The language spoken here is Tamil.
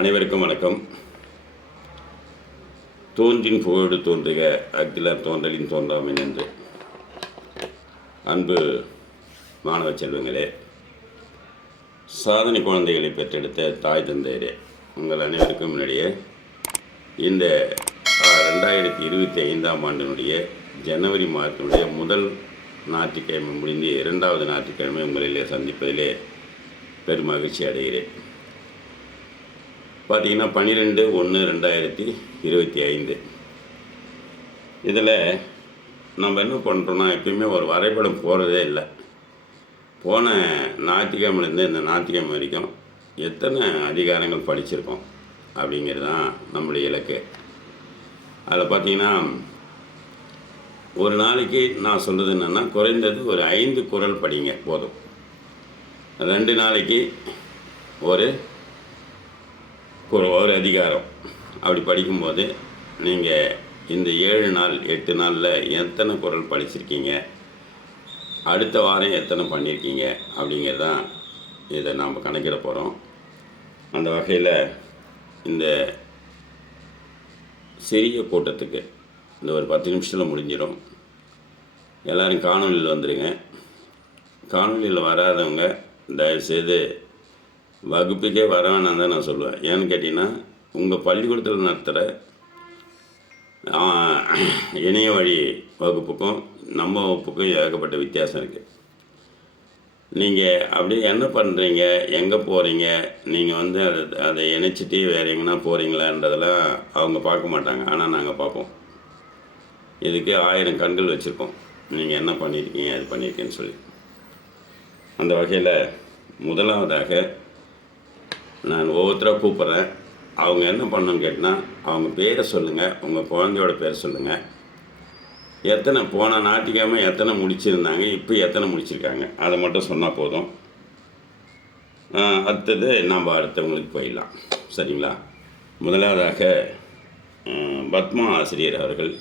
அனைவருக்கும் வணக்கம். தோன்றின் புகழோடு தோன்றுக அகிலர் தோன்றலின் தோன்றாமை என்று அன்பு மாணவ செல்வங்களே சாதனை குழந்தைகளை பெற்றெடுத்த தாய் தந்தையரே உங்கள் அனைவருக்கும் முன்னாடியே இந்த ரெண்டாயிரத்தி இருபத்தி ஐந்தாம் ஆண்டினுடைய ஜனவரி மாதத்தினுடைய முதல் ஞாயிற்றுக்கிழமை முடிந்து இரண்டாவது ஞாயிற்றுக்கிழமை உங்களிலே சந்திப்பதிலே பெருமகிழ்ச்சி அடைகிறேன். பார்த்தீங்கன்னா பன்னிரெண்டு ஒன்று ரெண்டாயிரத்தி இருபத்தி ஐந்து. இதில் நம்ம என்ன பண்ணுறோன்னா எப்பயுமே ஒரு வரைபடம் போகிறதே இல்லை. போன ஞாயிற்றுக்கிழமைலேருந்து இந்த ஞாயிற்றுக்கிழமை வரைக்கும் எத்தனை அதிகாரங்கள் படிச்சிருக்கோம் அப்படிங்கிறது தான் நம்முடைய இலக்கு. அதில் பார்த்தீங்கன்னா ஒரு நாளைக்கு நான் சொல்கிறது என்னென்னா குறைந்தது ஒரு ஐந்து குறள் படிங்க போதும். ரெண்டு நாளைக்கு ஒரு ஒரு ஒரு அதிகாரம். அப்படி படிக்கும்போது நீங்கள் இந்த ஏழு நாள் எட்டு நாளில் எத்தனை குறள் படிச்சிருக்கீங்க அடுத்த வாரம் எத்தனை பண்ணியிருக்கீங்க அப்படிங்கிறது தான் இதை நாம் கணக்கிட போகிறோம் அந்த வகையில் இந்த சிறிய கூட்டத்துக்கு இந்த ஒரு பத்து நிமிஷத்தில் முடிஞ்சிடும். எல்லோரும் காணொலியில் வந்துடுங்க காணொலியில் வராதவங்க தயவுசெய்து வகுப்புக்கே வர வேணாம் தான் நான் சொல்லுவேன். ஏன்னு கேட்டிங்கன்னா உங்கள் பள்ளிக்கூடத்தில் நடத்துகிற இணைய வழி வகுப்புக்கும் நம்ம வகுப்புக்கும் ஏகப்பட்ட வித்தியாசம் இருக்குது நீங்கள் அப்படியே என்ன பண்ணுறீங்க எங்கே போகிறீங்க நீங்கள் வந்து அதை அதை இணைச்சிட்டு வேறு எங்கன்னா போகிறீங்களான்றதெல்லாம் அவங்க பார்க்க மாட்டாங்க. ஆனால் நாங்கள் பார்ப்போம். இதுக்கு ஆயிரம் கண்கள் வச்சுருக்கோம். நீங்கள் என்ன பண்ணியிருக்கீங்க அது பண்ணியிருக்கேன்னு சொல்லி. அந்த வகையில் முதலாவதாக நான் ஒவ்வொருத்தராக கூப்பிட்றேன். அவங்க என்ன பண்ணணும்னு கேட்டால் அவங்க பேரை சொல்லுங்கள் உங்கள் குழந்தையோட பேரை சொல்லுங்கள் எத்தனை போன ஞாயிற்றுக்கிழமை எத்தனை முடிச்சிருந்தாங்க இப்போ எத்தனை முடிச்சிருக்காங்க அதை மட்டும் சொன்னால் போதும். அடுத்தது நாம் அடுத்தவங்களுக்கு போயிடலாம். சரிங்களா? முதலாவதாக பத்மா ஆசிரியர் அவர்கள்